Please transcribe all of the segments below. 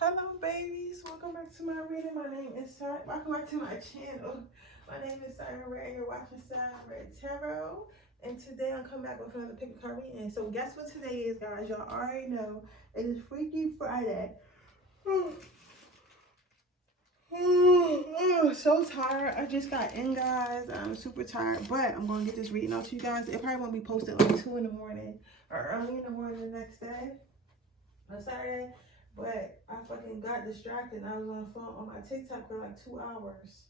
Hello, babies. Welcome back to my reading. My name is Sarah. Welcome back to my channel. My name is Sarah Ray. You're watching Sarah Ray Tarot. And today I'm coming back with another pick a card reading. So guess what today is, guys? Y'all already know. It is Freaky Friday. So tired. I just got in, guys. I'm super tired. But I'm going to get this reading out to you guys. It probably won't be posted like 2 in the morning or early in the morning the next day. On Saturday. But I fucking got distracted and I was on the phone on my TikTok for like 2 hours.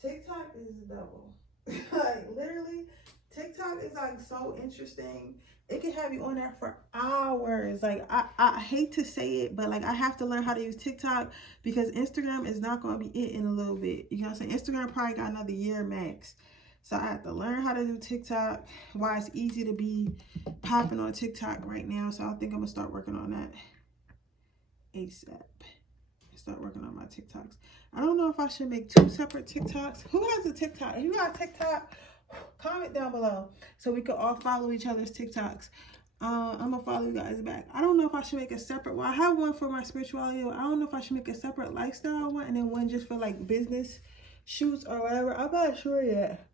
TikTok is the devil. Like literally, TikTok is like so interesting. It can have you on there for hours. Like I hate to say it, but like I have to learn how to use TikTok because Instagram is not going to be it in a little bit. You know what I'm saying? Instagram probably got another year max. So I have to learn how to do TikTok. Why it's easy to be popping on TikTok right now. So I think I'm going to start working on that ASAP. Start working on my TikToks. I don't know if I should make 2 separate TikToks. Who has a TikTok? If you got a TikTok, comment down below so we could all follow each other's TikToks. I'm gonna follow you guys back. I don't know if I should make a separate one. I have one for my spirituality. I don't know if I should make a separate lifestyle one and then one just for like business shoots or whatever. I'm not sure yet.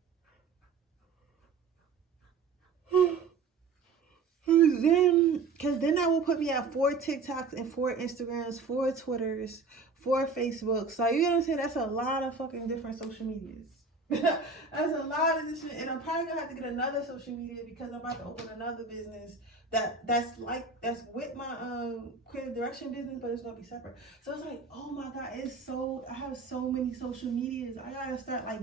Because then that will put me at 4 TikToks and 4 Instagrams, 4 Twitters, 4 Facebooks. So you know what I'm saying? That's a lot of fucking different social medias. That's a lot of this shit. And I'm probably gonna have to get another social media because I'm about to open another business that's with my creative direction business, but it's gonna be separate. So it's like, oh my god, I have so many social medias. I gotta start like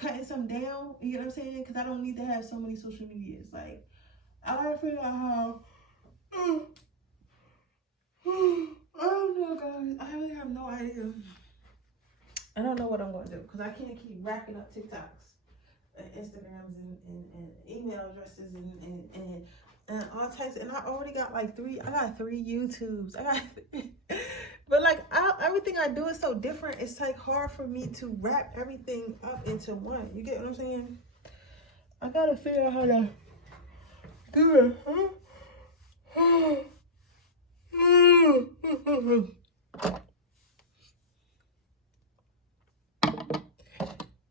cutting some down. You know what I'm saying? Because I don't need to have so many social medias. Like I gotta figure out how. I don't know, guys. I really have no idea. I don't know what I'm gonna do because I can't keep racking up TikToks, and Instagrams, and email addresses, and all types. And I already got like 3. I got 3 YouTubes. But like everything I do is so different. It's like hard for me to wrap everything up into one. You get what I'm saying? I gotta figure out how to do it.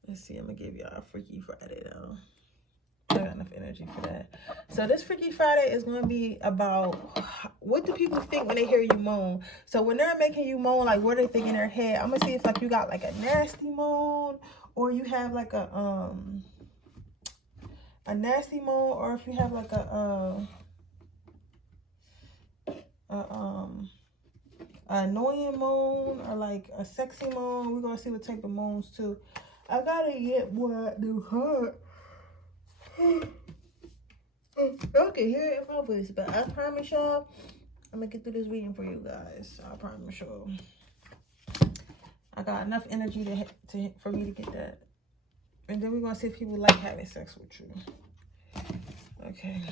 Let's see, I'm gonna give y'all a Freaky Friday though. I got enough energy for that. So this Freaky Friday is gonna be about what do people think when they hear you moan. So when they're making you moan, like what do they think in their head? I'm gonna see if like you got like a nasty moan, or you have like a nasty moan, or if you have like a annoying moan, or like a sexy moan. We're gonna see what type of moans too. I gotta get what do hurt. Y'all can hear it in my voice, but I promise y'all I'm gonna get through this reading for you guys. I promise y'all I got enough energy for me to get that. And then we're gonna see if people like having sex with you. Okay.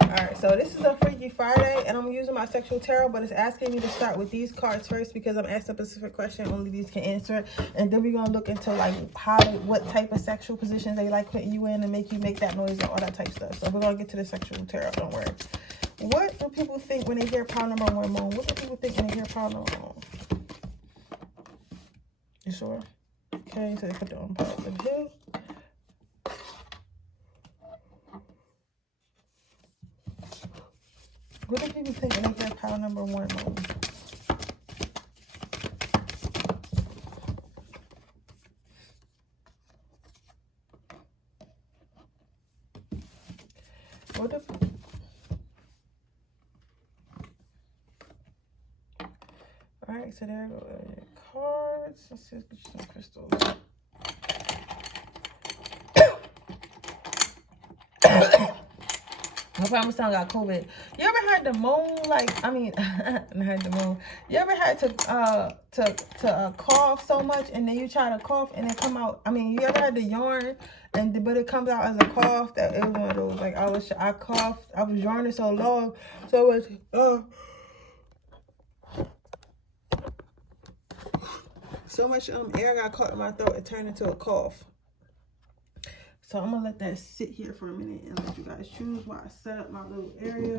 Alright, so this is a Freaky Friday, and I'm using my sexual tarot, but it's asking me to start with these cards first because I'm asking a specific question. Only these can answer it. And then we're going to look into like what type of sexual positions they like putting you in and make you make that noise and all that type of stuff. So we're going to get to the sexual tarot, don't worry. What do people think when they hear pile number 1 moan? What do people think when they hear pile number 1? You sure? Okay, so they put it on pile number 2. What do people think when they hear pile number 1 moan? Alright, so there go cards. Let's see, let's get some crystals. I promise I got COVID. You ever had to moan? Like, I mean, I had to moan. You ever had to cough so much and then you try to cough and it come out? I mean, you ever had to yarn but it comes out as a cough? That it was one of those. Like I coughed. I was yarning so long, so it was so much air got caught in my throat. It turned into a cough. So I'm gonna let that sit here for a minute and let you guys choose while I set up my little area.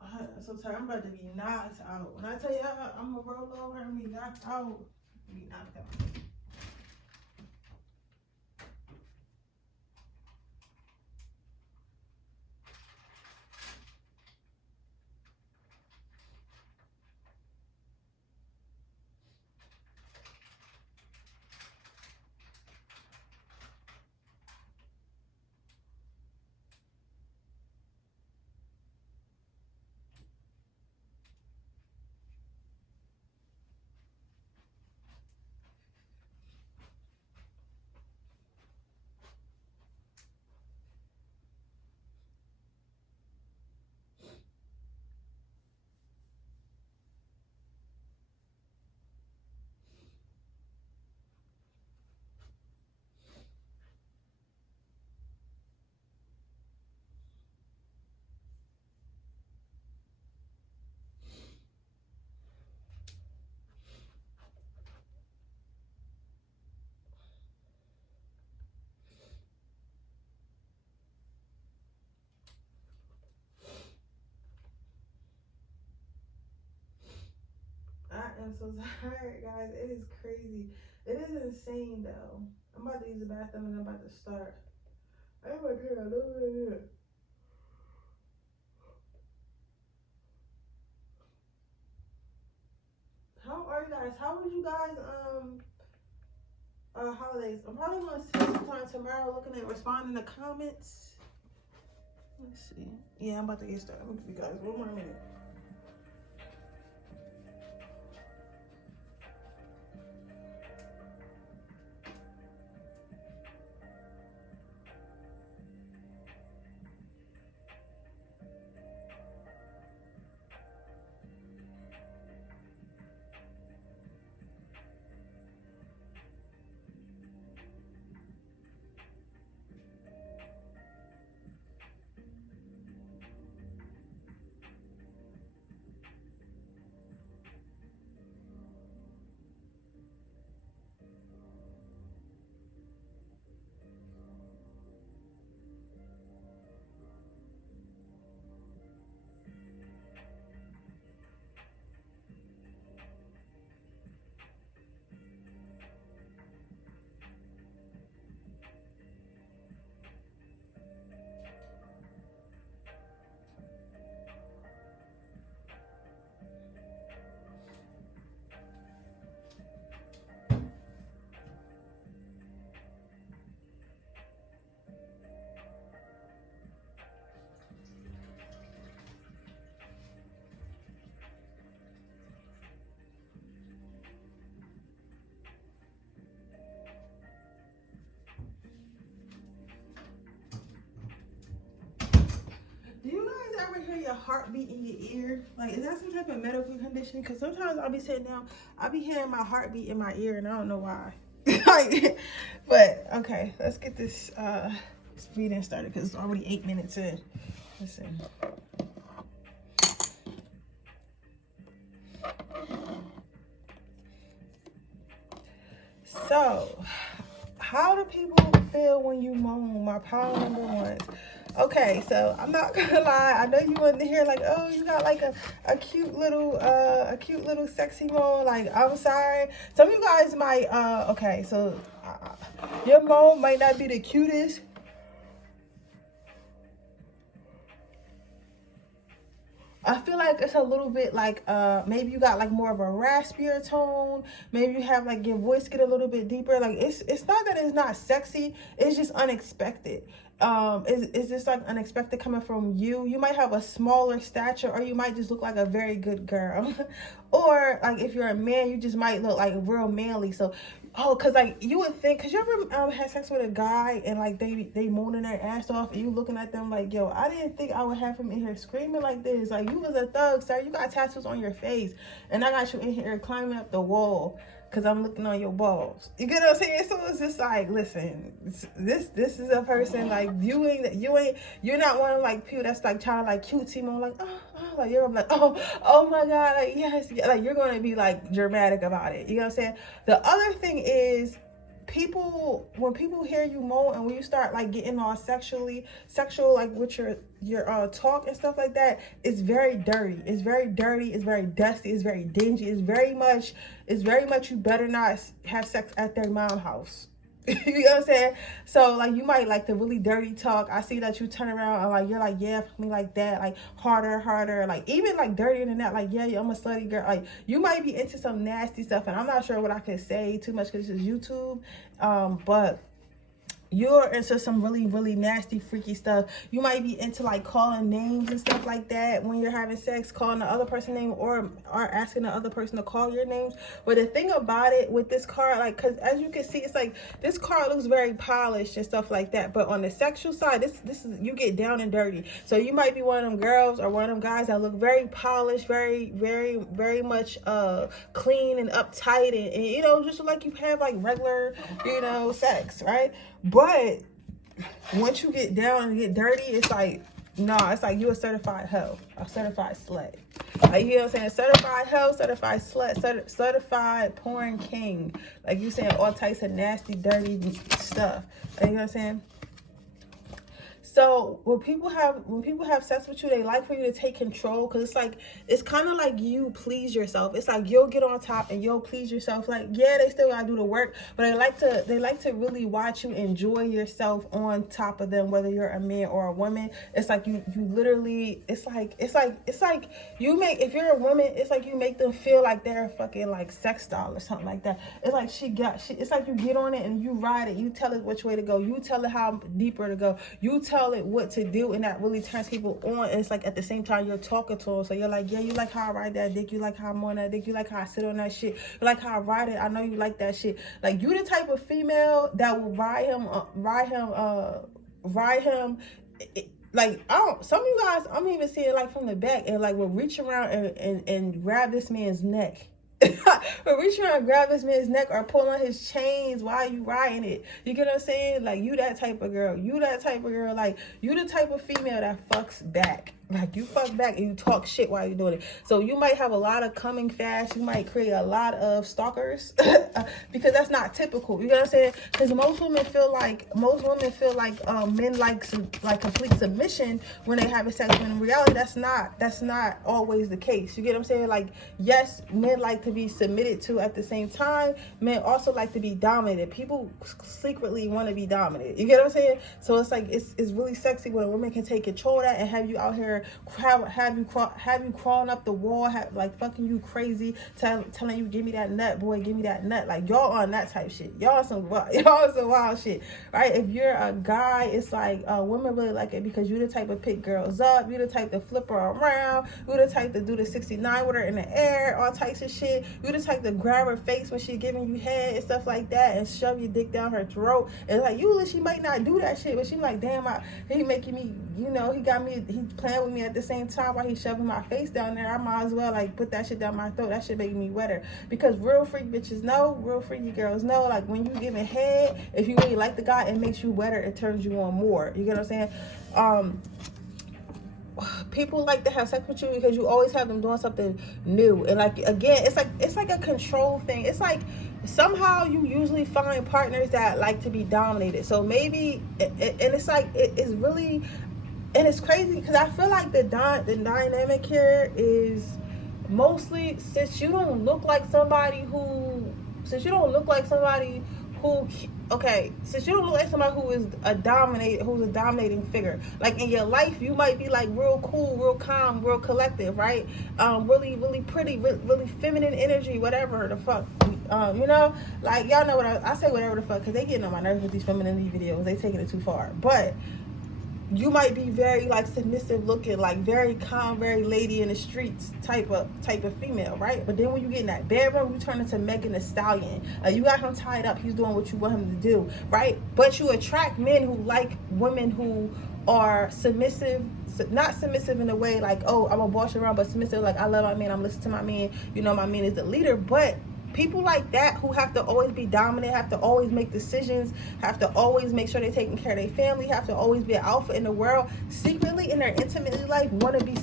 I'm so tired. I'm about to be knocked out. When I tell you I'm gonna roll over and be knocked out, be knocked out. I am so tired, guys. It is crazy. It is insane, though. I'm about to use the bathroom and I'm about to start. I am like, here, I love it. How are you guys? How was you guys, holidays? I'm probably going to spend some time tomorrow looking at responding to comments. Let's see. Yeah, I'm about to get started with you guys. One more minute. Do you guys ever hear your heartbeat in your ear? Like, is that some type of medical condition? Because sometimes I'll be sitting down, I'll be hearing my heartbeat in my ear, and I don't know why. Like, but, okay, let's get this reading started, because it's already 8 minutes in. Listen. So, how do people feel when you moan? My pile number ones. Okay, so I'm not gonna lie. I know you want to hear like, oh, you got like a cute little sexy moan. Like, I'm sorry. Some of you guys might okay, so your moan might not be the cutest. I feel like it's a little bit like maybe you got like more of a raspier tone. Maybe you have like your voice get a little bit deeper. Like it's not that it's not sexy. It's just unexpected. It's just like unexpected coming from you. You might have a smaller stature, or you might just look like a very good girl. Or like if you're a man, you just might look like real manly. So cause like you would think, cause you ever had sex with a guy and like they moaning their ass off and you looking at them like, yo, I didn't think I would have him in here screaming like this. Like, you was a thug, sir. You got tattoos on your face, and I got you in here climbing up the wall because I'm looking on your balls. You get what I'm saying? So it's just like, listen, this is a person like you're not one of like people that's like trying to like cutesy moan like, oh, like you're like, oh my god, like yes, like you're gonna be like dramatic about it. You know what I'm saying? The other thing is, when people hear you moan, and when you start like getting all sexual like with your talk and stuff like that, it's very dirty. It's very dirty. It's very dusty. It's very dingy. It's very much you better not have sex at their mom's house. You know what I'm saying? So like you might like the really dirty talk. I see that you turn around and like you're like, yeah, for me like that, like harder, like even like dirtier than that, like yeah, I'm a slutty girl. Like you might be into some nasty stuff, and I'm not sure what I can say too much because it's YouTube, but you're into some really, really nasty, freaky stuff. You might be into like calling names and stuff like that when you're having sex, calling the other person name or asking the other person to call your names. But the thing about it with this card, like, because as you can see, it's like this card looks very polished and stuff like that. But on the sexual side, this is, you get down and dirty. So you might be one of them girls or one of them guys that look very polished, very, very, very much clean and uptight, and you know, just like you have like regular, you know, sex, right? But once you get down and get dirty, it's like, no, it's like you a certified hoe, a certified slut. Like, you know what I'm saying? Certified hoe, certified slut, certified porn king. Like you saying all types of nasty, dirty stuff. Like, you know what I'm saying? So when people have sex with you, they like for you to take control, because it's kind of like you please yourself. It's like you'll get on top and you'll please yourself. Like, yeah, they still gotta do the work, but they like to really watch you enjoy yourself on top of them, whether you're a man or a woman. It's like you literally, it's like you make, if you're a woman, it's like you make them feel like they're a fucking like sex doll or something like that. It's like it's like you get on it and you ride it. You tell it which way to go. You tell it how deeper to go. You tell it what to do, and that really turns people on. And it's like at the same time you're talking to them, so you're like, yeah, you like how I ride that dick, you like how I'm on that dick, you like how I sit on that shit, you like how I ride it, I know you like that shit. Like, you the type of female that will ride him like, some of you guys, I'm even seeing like from the back, and like will reach around and grab this man's neck. But reach around and grab this man's neck or pull on his chains while you riding it. You get what I'm saying? Like, you that type of girl. You that type of girl. Like, you the type of female that fucks back. Like, you fuck back and you talk shit while you're doing it. So you might have a lot of coming fast. You might create a lot of stalkers because that's not typical. You know what I'm saying? Because most women feel like men like complete submission when they have sex. When in reality, that's not always the case. You get what I'm saying? Like, yes, men like to be submitted to. At the same time, men also like to be dominated. People secretly want to be dominated. You get what I'm saying? So it's like it's really sexy when a woman can take control of that and have you out here, have you crawling up the wall, like fucking you crazy, telling you, give me that nut, boy, give me that nut. Like, y'all on that type shit. Y'all some wild shit, right? If you're a guy, it's like women really like it because you the type of pick girls up, you the type to flip her around, you the type to do the 69 with her in the air, all types of shit. You the type to grab her face when she's giving you head and stuff like that, and shove your dick down her throat. And like, usually she might not do that shit, but she like, damn, he making me, you know, he playing with me at the same time while he's shoving my face down there. I might as well like put that shit down my throat. That shit making me wetter. Because real freak bitches know, real freaky girls know, like, when you giving head, if you really like the guy, it makes you wetter, it turns you on more. You get what I'm saying? People like to have sex with you because you always have them doing something new. And like, again, it's like a control thing. It's like somehow you usually find partners that like to be dominated. So maybe, and it's like, it's really, and it's crazy because I feel like the dynamic here is mostly, since you don't look like somebody who is a dominating figure. Like, in your life, you might be like real cool, real calm, real collective, right? Really, really pretty, really feminine energy, whatever the fuck. You know, like, y'all know what I say, whatever the fuck, because they getting on my nerves with these femininity videos. They taking it too far. But you might be very like submissive looking, like very calm, very lady in the streets type of female, right? But then when you get in that bedroom, you turn into Megan Thee Stallion. You got him tied up, he's doing what you want him to do, right? But you attract men who like women who are submissive, not submissive in a way like, oh, I'm a boss around, but submissive like, I love my man, I'm listening to my man, you know, my man is the leader. But people like that who have to always be dominant, have to always make decisions, have to always make sure they're taking care of their family, have to always be an alpha in the world, secretly in their intimate life want to be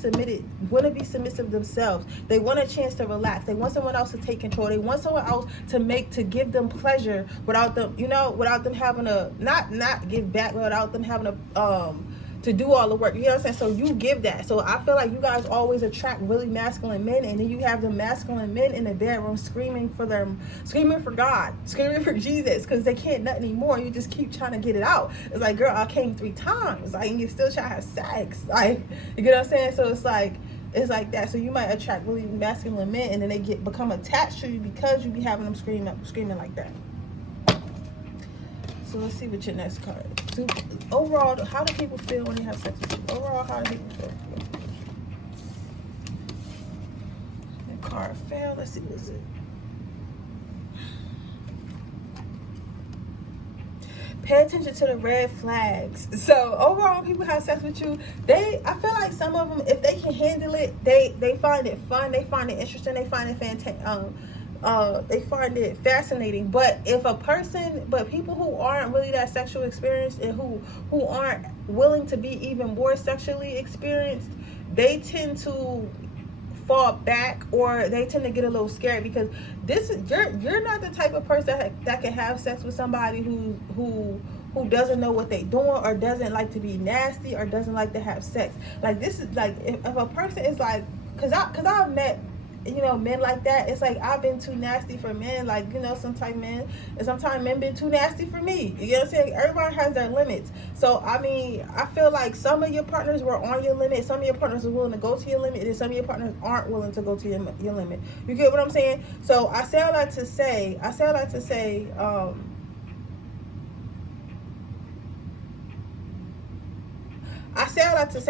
submissive themselves. They want a chance to relax. They want someone else to take control. They want someone else to give them pleasure without them, without them having to not give back, without them having to do all the work. You know what I'm saying? So you give that. So I feel like you guys always attract really masculine men, and then you have the masculine men in the bedroom screaming for God, screaming for Jesus, because they can't nut anymore. You just keep trying to get it out. It's like, girl, I came 3 times. Like, and you still trying to have sex. Like, you get what I'm saying? So it's like that. So you might attract really masculine men, and then they become attached to you because you be having them screaming like that. So let's see what your next card is. Overall, how do people feel when they have sex with you? Overall, how do people feel? The card failed. Let's see what's it. Pay attention to the red flags. So overall, when people have sex with you, I feel like some of them, if they can handle it, they find it fun, they find it interesting, they find it fantastic. They find it fascinating. But people who aren't really that sexual experienced and who aren't willing to be even more sexually experienced, they tend to fall back, or they tend to get a little scared, because you're not the type of person that can have sex with somebody who doesn't know what they're doing, or doesn't like to be nasty, or doesn't like to have sex. Like, this is like, if a person is like, because I've met men like that. It's like, I've been too nasty for men, like, sometimes men been too nasty for me. You know what I'm saying? Everybody has their limits. So I mean, I feel like some of your partners were on your limit, some of your partners are willing to go to your limit, and some of your partners aren't willing to go to your limit. You get what I'm saying? So I say all that to say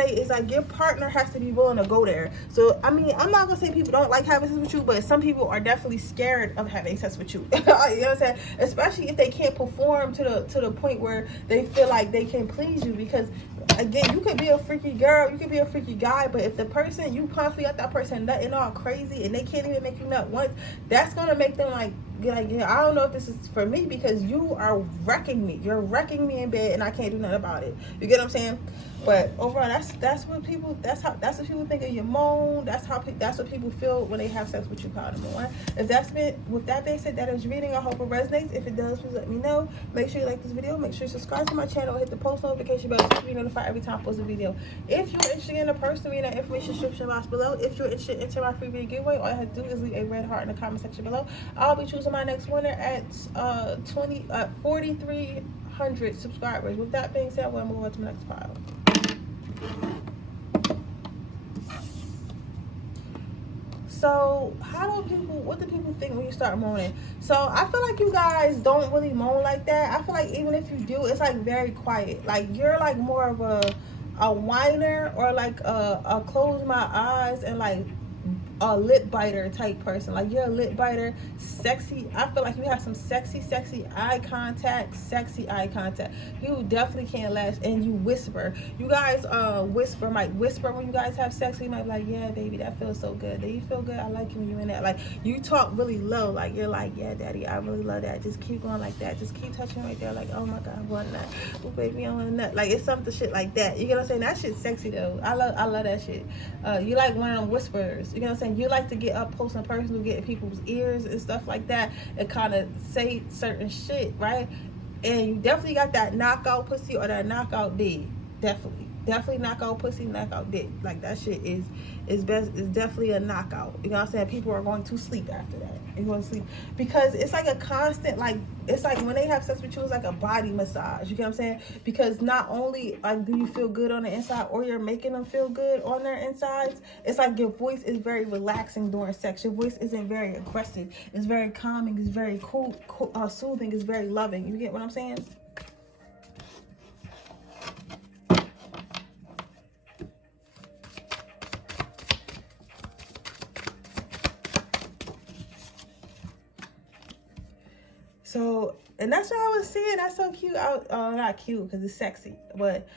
is like, your partner has to be willing to go there. So I mean, I'm not gonna say people don't like having sex with you, but some people are definitely scared of having sex with you. You know what I'm saying? Especially if they can't perform to the point where they feel like they can please you. Because again, you could be a freaky girl, you could be a freaky guy, but if the person, you constantly got that person nutting all crazy and they can't even make you nut once, that's gonna make them like, I don't know if this is for me, because you are wrecking me. You're wrecking me in bed, and I can't do nothing about it. You get what I'm saying? But overall, that's what people think of your moan. That's what people feel when they have sex with you. Card number 1. With that being said, that is reading. I hope it resonates. If it does, please let me know. Make sure you like this video. Make sure you subscribe to my channel. Hit the post notification bell to be notified every time I post a video. If you're interested in a person, read that information description box below. If you're interested in my free video giveaway, all you have to do is leave a red heart in the comment section below. I'll be choosing my next winner at 4,300 subscribers. With that being said, we'll move on to the next pile. So what do people think when you start moaning? So I feel like you guys don't really moan like that. I feel like even if you do, it's like very quiet. Like, you're like more of a whiner, or like a close my eyes and like a lip biter type person. Like, you're a lip biter, sexy. I feel like you have some sexy eye contact, You definitely can't last. And you whisper. You guys might whisper when you guys have sex. So you might be like, yeah, baby, that feels so good. Do you feel good? I like you when you're in that. Like, you talk really low. Like, you're like, yeah, daddy, I really love that. Just keep going like that. Just keep touching right there. Like, oh my God, I want that. Oh, baby, I want a nut. Like, it's something shit like that. You know what I'm saying? That shit's sexy though. I love that shit. You like one of them whisperers. You know what I'm saying? You like to get up close and personal, get in people's ears and stuff like that, and kind of say certain shit, right? And you definitely got that knockout pussy or that knockout dick. Definitely knockout pussy, knockout dick. Like, that shit is definitely a knockout. You know what I'm saying? People are going to sleep after that. They're going to sleep, because it's like a constant, like, it's like when they have sex with you, it's like a body massage. You get what I'm saying? Because not only like do you feel good on the inside, or you're making them feel good on their insides, it's like your voice is very relaxing during sex. Your voice isn't very aggressive. It's very calming. It's very cool, soothing. It's very loving. You get what I'm saying? So, and that's what I was seeing. That's so cute. Not cute because it's sexy, but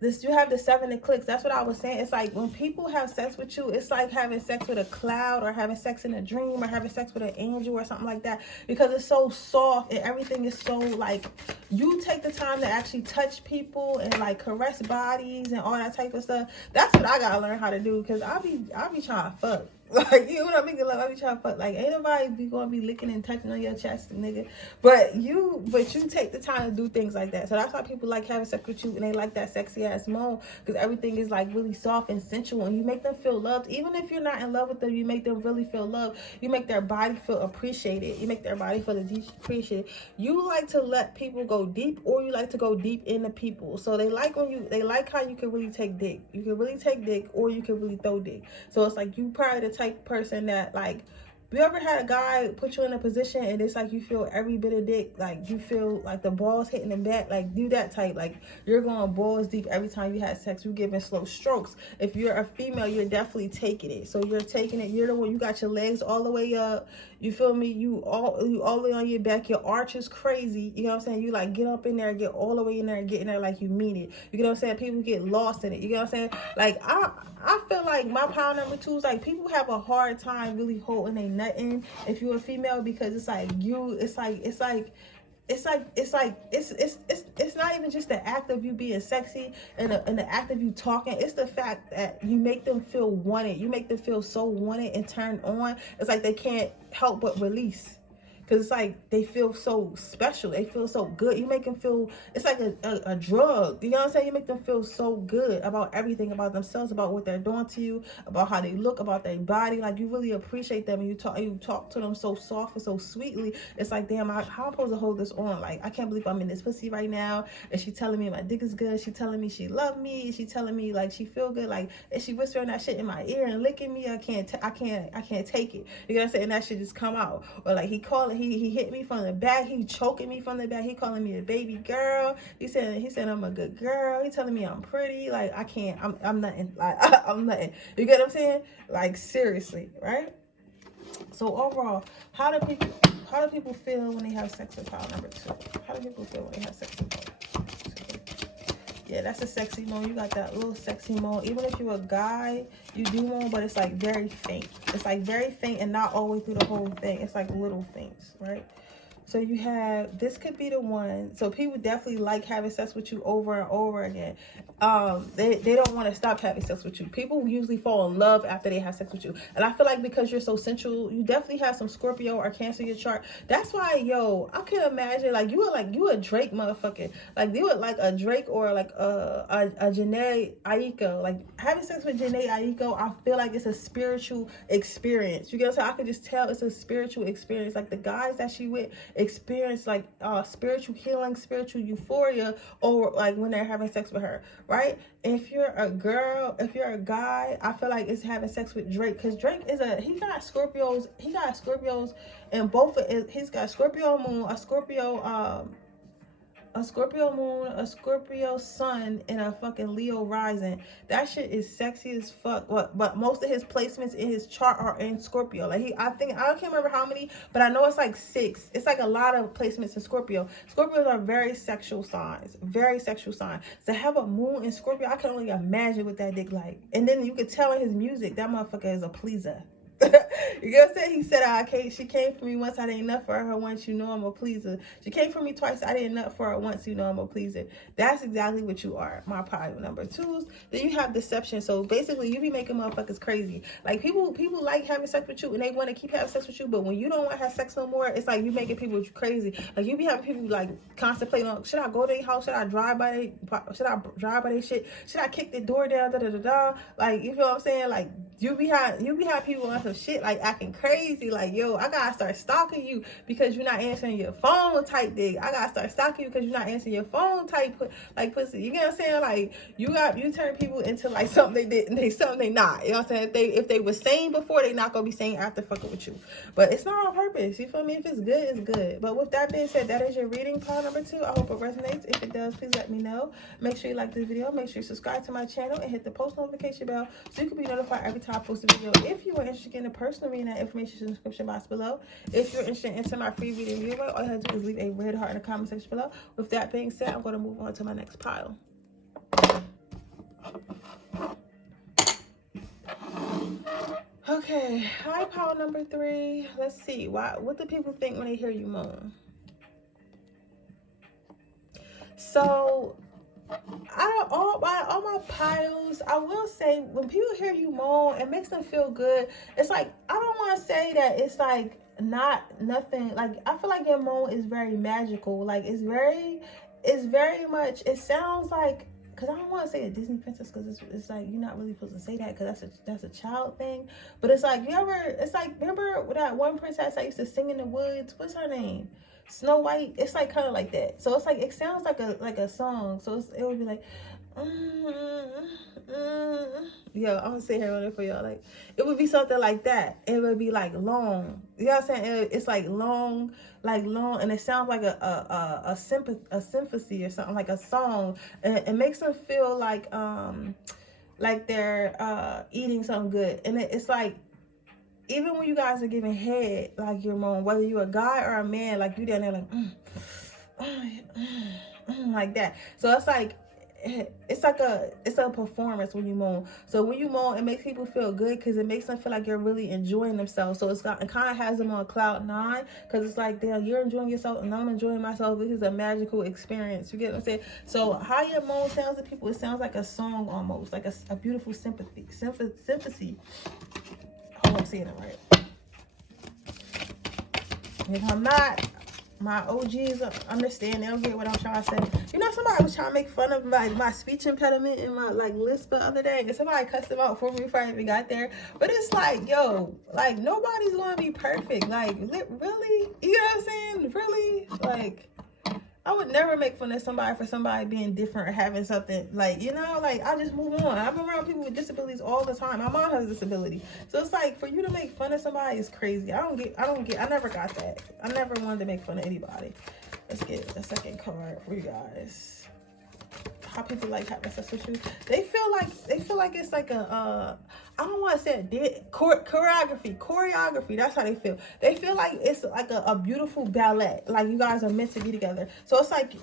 you have the 7 of clicks. That's what I was saying. It's like when people have sex with you, it's like having sex with a cloud, or having sex in a dream, or having sex with an angel or something like that, because it's so soft and everything is so like, you take the time to actually touch people and like caress bodies and all that type of stuff. That's what I gotta learn how to do, because I be trying to fuck. Like, you know what I mean? Like, I be trying to fuck. Like, ain't nobody be gonna be licking and touching on your chest, nigga. But you take the time to do things like that. So that's why people like having sex with you, and they like that sexy ass moan, because everything is like really soft and sensual, and you make them feel loved. Even if you're not in love with them, you make them really feel loved. You make their body feel appreciated. You make their body feel appreciated. You like to let people go deep, or you like to go deep into people. So they like how you can really take dick. You can really take dick, or you can really throw dick. So it's like, you probably the type person that, like, you ever had a guy put you in a position and it's like you feel every bit of dick, like you feel like the balls hitting the back, like do that type, like you're going balls deep every time you had sex. You're giving slow strokes. If you're a female, you're definitely taking it. So you're taking it. You're the one. You got your legs all the way up. You feel me? You all the way on your back. Your arch is crazy. You know what I'm saying? You like get up in there, get all the way in there, and get in there like you mean it. You know what I'm saying? People get lost in it. You know what I'm saying? Like I feel like my power number 2 is like, people have a hard time really holding a nut in if you're a female, because it's like it's not even just the act of you being sexy and the act of you talking. It's the fact that you make them feel wanted. You make them feel so wanted and turned on. It's like they can't help but release. Because it's like they feel so special. They feel so good. You make them feel, it's like a drug. You know what I'm saying? You make them feel so good about everything, about themselves, about what they're doing to you, about how they look, about their body. Like, you really appreciate them, and you talk to them so soft and so sweetly. It's like, damn, how am I supposed to hold this on? Like, I can't believe I'm in this pussy right now, and she telling me my dick is good. She telling me she love me. She telling me like she feel good. Like, and she whispering that shit in my ear and licking me. I can't take it. You know what I'm saying? And that shit just come out. Or like, he hit me from the back. He choking me from the back. He calling me a baby girl. He said I'm a good girl. He telling me I'm pretty. Like, I'm nothing. Like, I'm nothing. You get what I'm saying? Like, seriously, right? So overall, how do people feel when they have sex with power number 2? How do people feel when they have sex with power number 2? Yeah, that's a sexy moan. You got that little sexy moan. Even if you're a guy, you do moan, but it's like very faint. It's like very faint and not all the way through the whole thing. It's like little things, right? So you have, this could be the one. So people definitely like having sex with you over and over again. They don't want to stop having sex with you. People usually fall in love after they have sex with you. And I feel like because you're so sensual, you definitely have some Scorpio or Cancer in your chart. That's why, yo, I can imagine, like, you a Drake motherfucker. Like, you would like a Drake or like a Janae Aiko. Like, having sex with Janae Aiko, I feel like it's a spiritual experience. You get what I'm saying? I can just tell it's a spiritual experience. Like, the guys that she with experience like spiritual healing, spiritual euphoria, or like when they're having sex with her, right? If you're a girl, if you're a guy, I feel like it's having sex with Drake, because Drake is he got Scorpios in both of he's got Scorpio moon, a Scorpio moon, a Scorpio sun, and a fucking Leo rising. That shit is sexy as fuck. But most of his placements in his chart are in Scorpio. Like, I can't remember how many, but I know it's like 6. It's like a lot of placements in Scorpio. Scorpios are very sexual signs. Very sexual signs. To have a moon in Scorpio, I can only imagine what that dick like. And then you could tell in his music, that motherfucker is a pleaser. You know what I'm saying? He said, she came for me once, I didn't nut for her once, you know I'm a pleaser. She came for me twice, I didn't nut for her once, you know I'm a pleaser. That's exactly what you are, my power number 2s. Then you have deception. So basically, you be making motherfuckers crazy. Like, people like having sex with you, and they want to keep having sex with you, but when you don't want to have sex no more, it's like you making people crazy. Like, you be having people like contemplating on, should I go to their house? Should I drive by their shit? Should I kick the door down? Like, you feel what I'm saying? Like, you be having people on some shit like acting crazy, like, yo, I gotta start stalking you because you're not answering your phone type thing. I gotta start stalking you because you're not answering your phone type like pussy. You get what I'm saying? Like, you turn people into like something something they not. You know what I'm saying? If they were sane before, they not gonna be sane after fucking with you. But it's not on purpose. You feel me? If it's good, it's good. But with that being said, that is your reading, pile number 2. I hope it resonates. If it does, please let me know. Make sure you like this video. Make sure you subscribe to my channel and hit the post notification bell so you can be notified every time I post a video. If you are interested in a personal reading, that information is in the description box below. If you're interested in my free reading giveaway, all you have to do is leave a red heart in the comment section below. With that being said, I'm going to move on to my next pile. Okay, high power number 3. Let's see. What do people think when they hear you moan? So, all my piles, I will say, when people hear you moan, it makes them feel good. It's like, I don't want to say that it's like nothing. Like, I feel like your moan is very magical. Like, it's very much, it sounds like, because I don't want to say a Disney princess, because it's like, you're not really supposed to say that, because that's a child thing. But it's like, remember that one princess that used to sing in the woods? What's her name? Snow White. It's like kind of like that. So it's like, it sounds like a song. So it would be like, yo, I'm gonna sit here on it for y'all. Like, it would be something like that. It would be like long. You know what I'm saying? It's like long, and it sounds like a symphony or something, like a song. And it makes them feel like they're eating something good. And it's like, even when you guys are giving head, like your mom, whether you're a guy or a man, like you down there like, like that. So it's like, it's a performance when you moan. So when you moan, it makes people feel good, because it makes them feel like you're really enjoying themselves. So it kind of has them on cloud 9, because it's like, damn, you're enjoying yourself and I'm enjoying myself. This is a magical experience. You get what I'm saying? So how your moan sounds to people, it sounds like a song almost, like a beautiful symphony. I hope I'm saying it right. If I'm not, my OGs understand. They'll get what I'm trying to say. You know, somebody was trying to make fun of my speech impediment and my lisp the other day, and somebody cussed them out for me before I even got there. But it's like, yo, like, nobody's gonna be perfect. Like, really? You know what I'm saying? Really? Like, I would never make fun of somebody for somebody being different or having something, like, you know, like, I just move on. I've been around people with disabilities all the time. My mom has a disability. So it's like, for you to make fun of somebody is crazy. I never got that. I never wanted to make fun of anybody. Let's get a second card for you guys. How people like having sex with you. They feel like it's like I don't want to say it, choreography. That's how they feel. They feel like it's like a beautiful ballet. Like, you guys are meant to be together. So it's like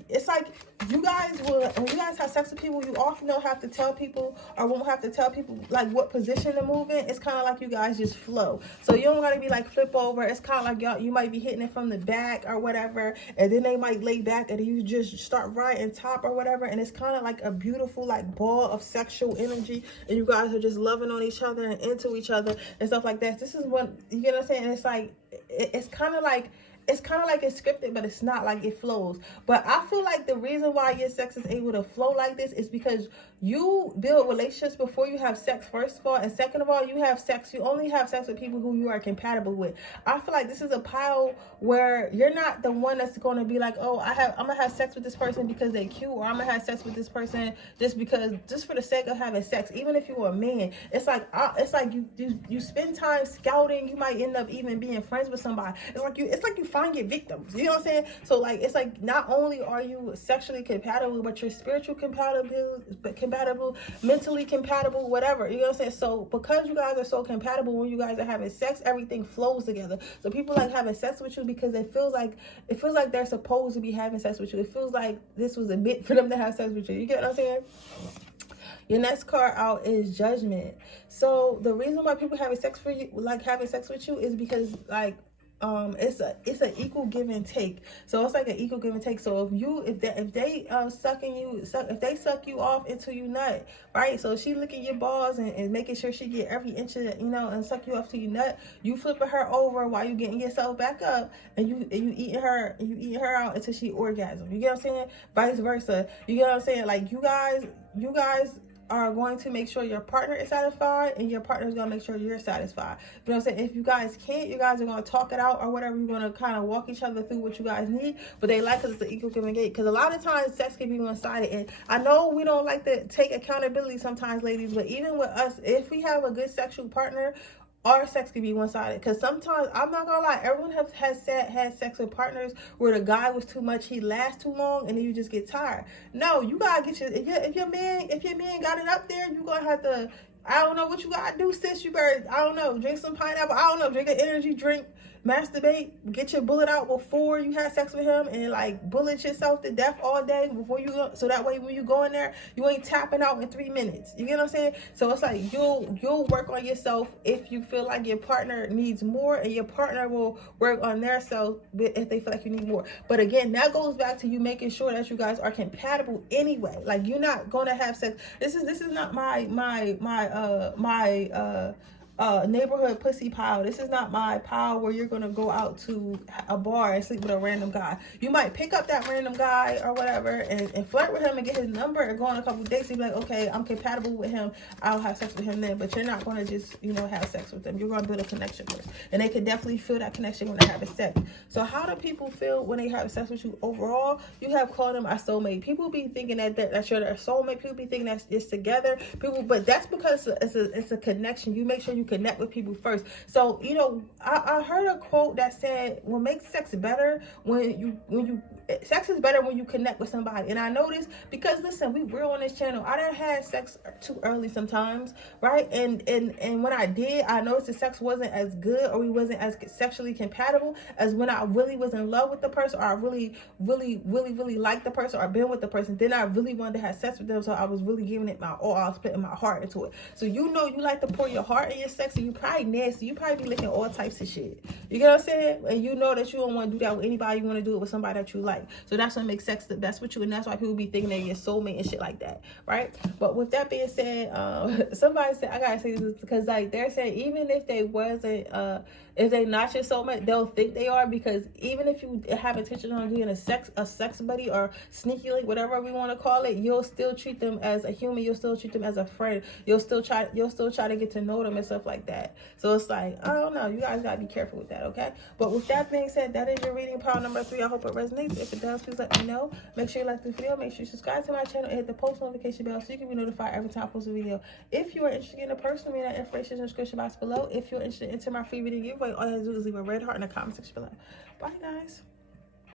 you guys when you guys have sex with people, you often don't have to tell people, or won't have to tell people like what position to move in. It's kind of like you guys just flow. So you don't gotta be like flip over. It's kind of like you might be hitting it from the back or whatever, and then they might lay back, and you just start right and top or whatever, and it's kind of like a beautiful like ball of sexual energy, and you guys are just loving on each other and into each other and stuff like that. This is what, you get what I'm saying? It's like, it's kind of like it's scripted, but it's not, like it flows. But I feel like the reason why your sex is able to flow like this is because you build relationships before you have sex, first of all, and second of all, you only have sex with people who you are compatible with. I feel like this is a pile where you're not the one that's going to be like, oh, I'm gonna have sex with this person because they're cute, or I'm gonna have sex with this person just for the sake of having sex. Even if you're a man, it's like you spend time scouting. You might end up even being friends with somebody. It's like you find your victims. You know what I'm saying? So like, it's like, not only are you sexually compatible, but you're spiritual compatible, mentally compatible, whatever. You know what I'm saying? So because you guys are so compatible, when you guys are having sex, everything flows together. So people like having sex with you because it feels like they're supposed to be having sex with you. It feels like this was a bit for them to have sex with you. You get what I'm saying? Your next card out is Judgment. So the reason why people having sex with you is because like, it's an equal give and take. So it's like an equal give and take. So if they suck you off until you nut, right? So she licking your balls and making sure she get every inch of it, and suck you off till you nut. You flipping her over while you getting yourself back up, and you eating her out until she orgasm. You get what I'm saying? Vice versa. You get what I'm saying? Like, you guys are going to make sure your partner is satisfied, and your partner is going to make sure you're satisfied. You know what I'm saying? If you guys can't, you guys are going to talk it out or whatever. You're going to kind of walk each other through what you guys need, but they like, because it's an equal give and take. Because a lot of times sex can be one-sided, and I know we don't like to take accountability sometimes, ladies, but even with us, if we have a good sexual partner, our sex can be one-sided. Because sometimes, I'm not gonna lie, everyone had sex with partners where the guy was too much, he lasts too long, and then you just get tired. No, you gotta get if your man got it up there, you gonna have to, I don't know what you gotta do, sis. You better, I don't know, drink some pineapple, I don't know, drink an energy drink, masturbate, get your bullet out before you have sex with him, and like bullet yourself to death all day before you go, so that way when you go in there, you ain't tapping out in 3 minutes. You get what I'm saying? So it's like you'll work on yourself if you feel like your partner needs more, and your partner will work on their self if they feel like you need more. But again, that goes back to you making sure that you guys are compatible anyway. Like, you're not gonna have sex. This is not my neighborhood pussy pile. This is not my pile where you're gonna go out to a bar and sleep with a random guy. You might pick up that random guy or whatever and flirt with him and get his number and go on a couple dates and be like, okay, I'm compatible with him, I'll have sex with him then. But you're not gonna just, you know, have sex with them. You're gonna build a connection first, and they can definitely feel that connection when they're having sex. So how do people feel when they have sex with you overall? You have called them a soulmate. People be thinking that you're their soulmate. People be thinking that it's together. But that's because it's a connection. You make sure you connect with people first. So, you know, I heard a quote that said, what makes sex better sex is better when you connect with somebody. And I know this because, listen, we're on this channel. I done had sex too early sometimes, right? And when I did, I noticed the sex wasn't as good, or we wasn't as sexually compatible as when I really was in love with the person, or I really liked the person, or been with the person. Then I really wanted to have sex with them, so I was really giving it my all. I was putting my heart into it. So, you know, you like to pour your heart in your sex, and you probably nasty. You probably be licking all types of shit. You get what I'm saying? And you know that you don't want to do that with anybody. You want to do it with somebody that you like. So that's what makes sex the best with you, and that's why people be thinking they're your soulmate and shit like that, right? But with that being said, somebody said, I gotta say this because, like, they're saying even if they wasn't, if they not your soulmate, they'll think they are, because even if you have intention on being a sex buddy or sneaky link, whatever we want to call it, you'll still treat them as a human. You'll still treat them as a friend. You'll still try to get to know them and stuff like that. So it's like, I don't know. You guys gotta be careful with that, okay? But with that being said, that is your reading pile number 3. I hope it resonates. If it does, please let me know. Make sure you like this video. Make sure you subscribe to my channel and hit the post notification bell so you can be notified every time I post a video. If you are interested in a personal reading, that information is in the description box below. If you're interested in my free reading giveaway, all you have to do is leave a red heart in the comment section below. Bye, guys.